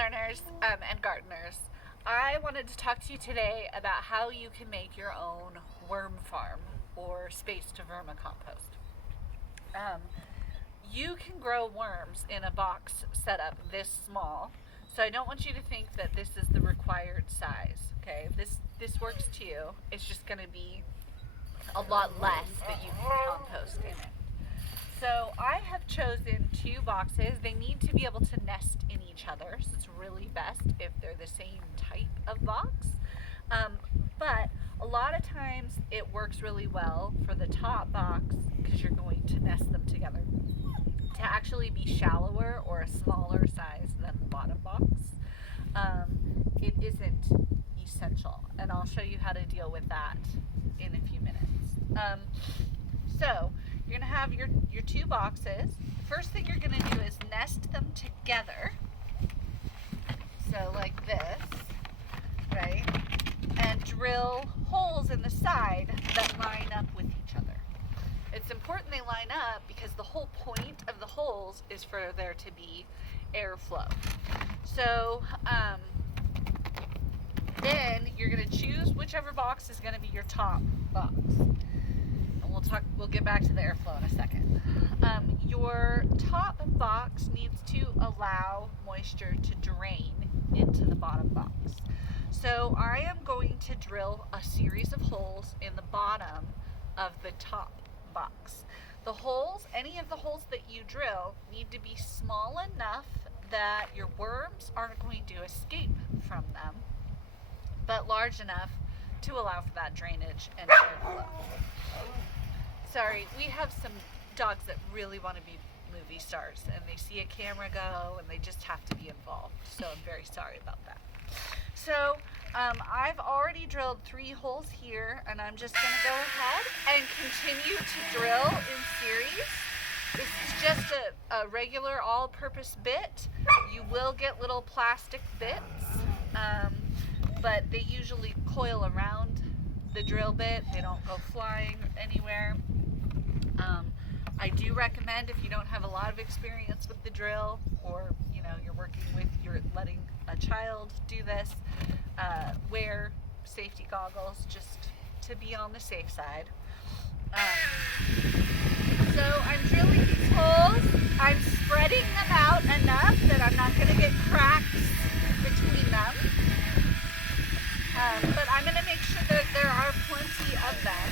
learners and gardeners. I wanted to talk to you today about how you can make your own worm farm or space to vermicompost. You can grow worms in a box setup this small, so I don't want you to think that this is the required size. Okay, if this works to you, it's just going to be a lot less that you can compost in it. So I have chosen 2 boxes. They need to be able to nest in each other, so it's really best if they're the same type of box. But a lot of times it works really well for the top box, because you're going to nest them together, to actually be shallower or a smaller size than the bottom box. It isn't essential, and I'll show you how to deal with that in a few minutes. So you're going to have your 2 boxes. First thing you're going to do is nest them together. So like this, right? And drill holes in the side that line up with each other. It's important they line up because the whole point of the holes is for there to be airflow. So then you're going to choose whichever box is going to be your top box. We'll get back to the airflow in a second. Your top box needs to allow moisture to drain into the bottom box. So I am going to drill a series of holes in the bottom of the top box. The holes, any of the holes that you drill, need to be small enough that your worms aren't going to escape from them, but large enough to allow for that drainage and airflow. Sorry, we have some dogs that really want to be movie stars, and they see a camera go and they just have to be involved, so I'm very sorry about that. So I've already drilled 3 holes here, and I'm just going to go ahead and continue to drill in series. This is just a regular all-purpose bit. You will get little plastic bits, but they usually coil around the drill bit. They don't go flying anywhere. I do recommend, if you don't have a lot of experience with the drill, or you're letting a child do this, wear safety goggles just to be on the safe side. So I'm drilling these holes. I'm spreading them out enough that I'm not going to get cracks between them. But I'm going to make sure that there are plenty of them,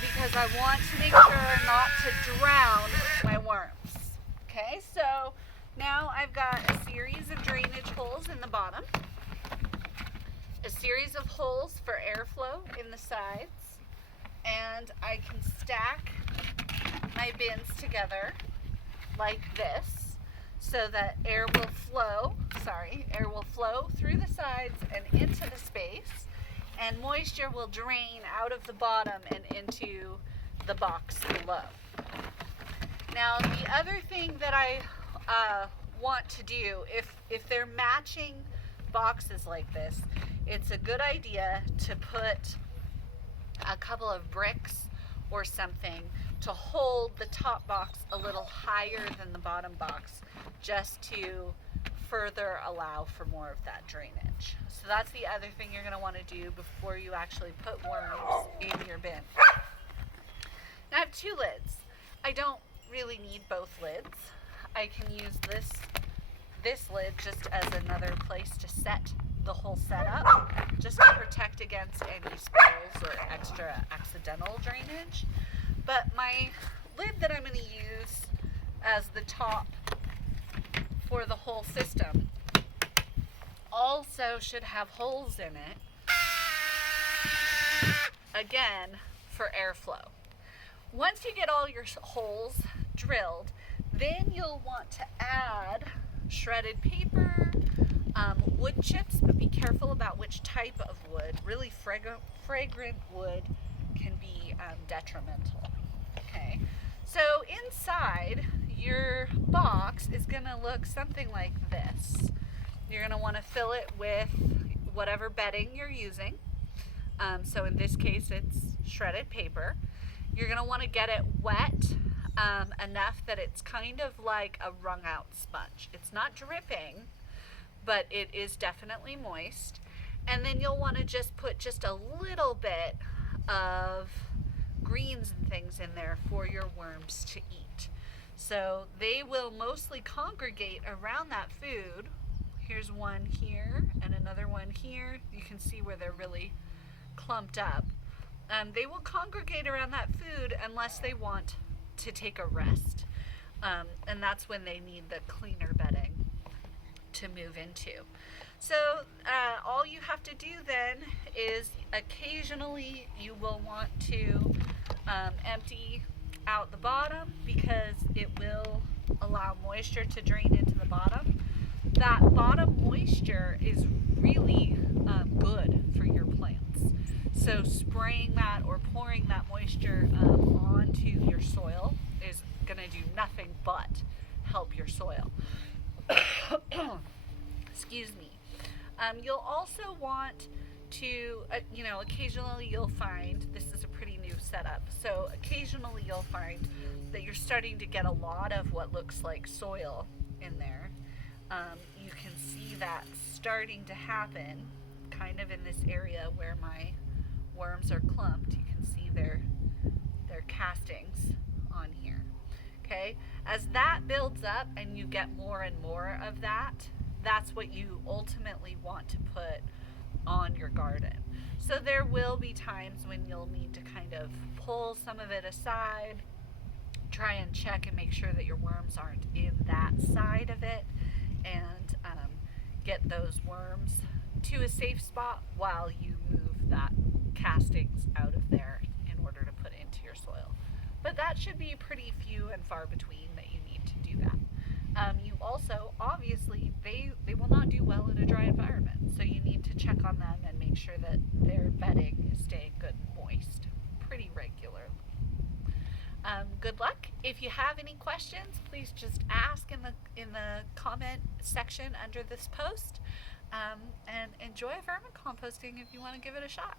because I want to make sure not to drown my worms. Okay, so now I've got a series of drainage holes in the bottom, a series of holes for airflow in the sides, and I can stack my bins together like this so that air will flow through the sides and into the space, and moisture will drain out of the bottom and into the box below. Now, the other thing that I want to do, if they're matching boxes like this, it's a good idea to put a couple of bricks or something to hold the top box a little higher than the bottom box, just to further allow for more of that drainage. So that's the other thing you're going to want to do before you actually put worms in your bin. Now I have 2 lids. I don't really need both lids. I can use this lid just as another place to set the whole setup, just to protect against any spills or extra accidental drainage. But my lid that I'm going to use as the top for the whole system also should have holes in it, again, for airflow. Once you get all your holes drilled, then you'll want to add shredded paper, wood chips, but be careful about which type of wood. Really fragrant wood can be detrimental. Okay, so inside your box is going to look something like this. You're going to want to fill it with whatever bedding you're using. So in this case, it's shredded paper. You're going to want to get it wet enough that it's kind of like a wrung out sponge. It's not dripping, but it is definitely moist. And then you'll want to just put just a little bit of greens and things in there for your worms to eat. So they will mostly congregate around that food. Here's one here and another one here. You can see where they're really clumped up. They will congregate around that food unless they want to take a rest. And that's when they need the cleaner bedding to move into. So all you have to do then is occasionally you will want to empty out the bottom because it will allow moisture to drain into the bottom. That bottom moisture is really good for your plants. So spraying that or pouring that moisture onto your soil is going to do nothing but help your soil. Excuse me. You'll also want to, occasionally you'll find, this is a pretty new setup, so occasionally you'll find that you're starting to get a lot of what looks like soil in there. You can see that starting to happen kind of in this area where my worms are clumped. You can see their castings on here. Okay, as that builds up and you get more and more of that, that's what you ultimately want to put on your garden. So there will be times when you'll need to kind of pull some of it aside, try and check and make sure that your worms aren't in that side of it, and get those worms to a safe spot while you move that castings out of there in order to put into your soil. But that should be pretty few and far between that you need to do that. You also, obviously, they will not do well in a dry environment, so you need to check on them and make sure that their bedding is staying good and moist pretty regularly. Good luck. If you have any questions, please just ask in the comment section under this post, and enjoy vermicomposting if you want to give it a shot.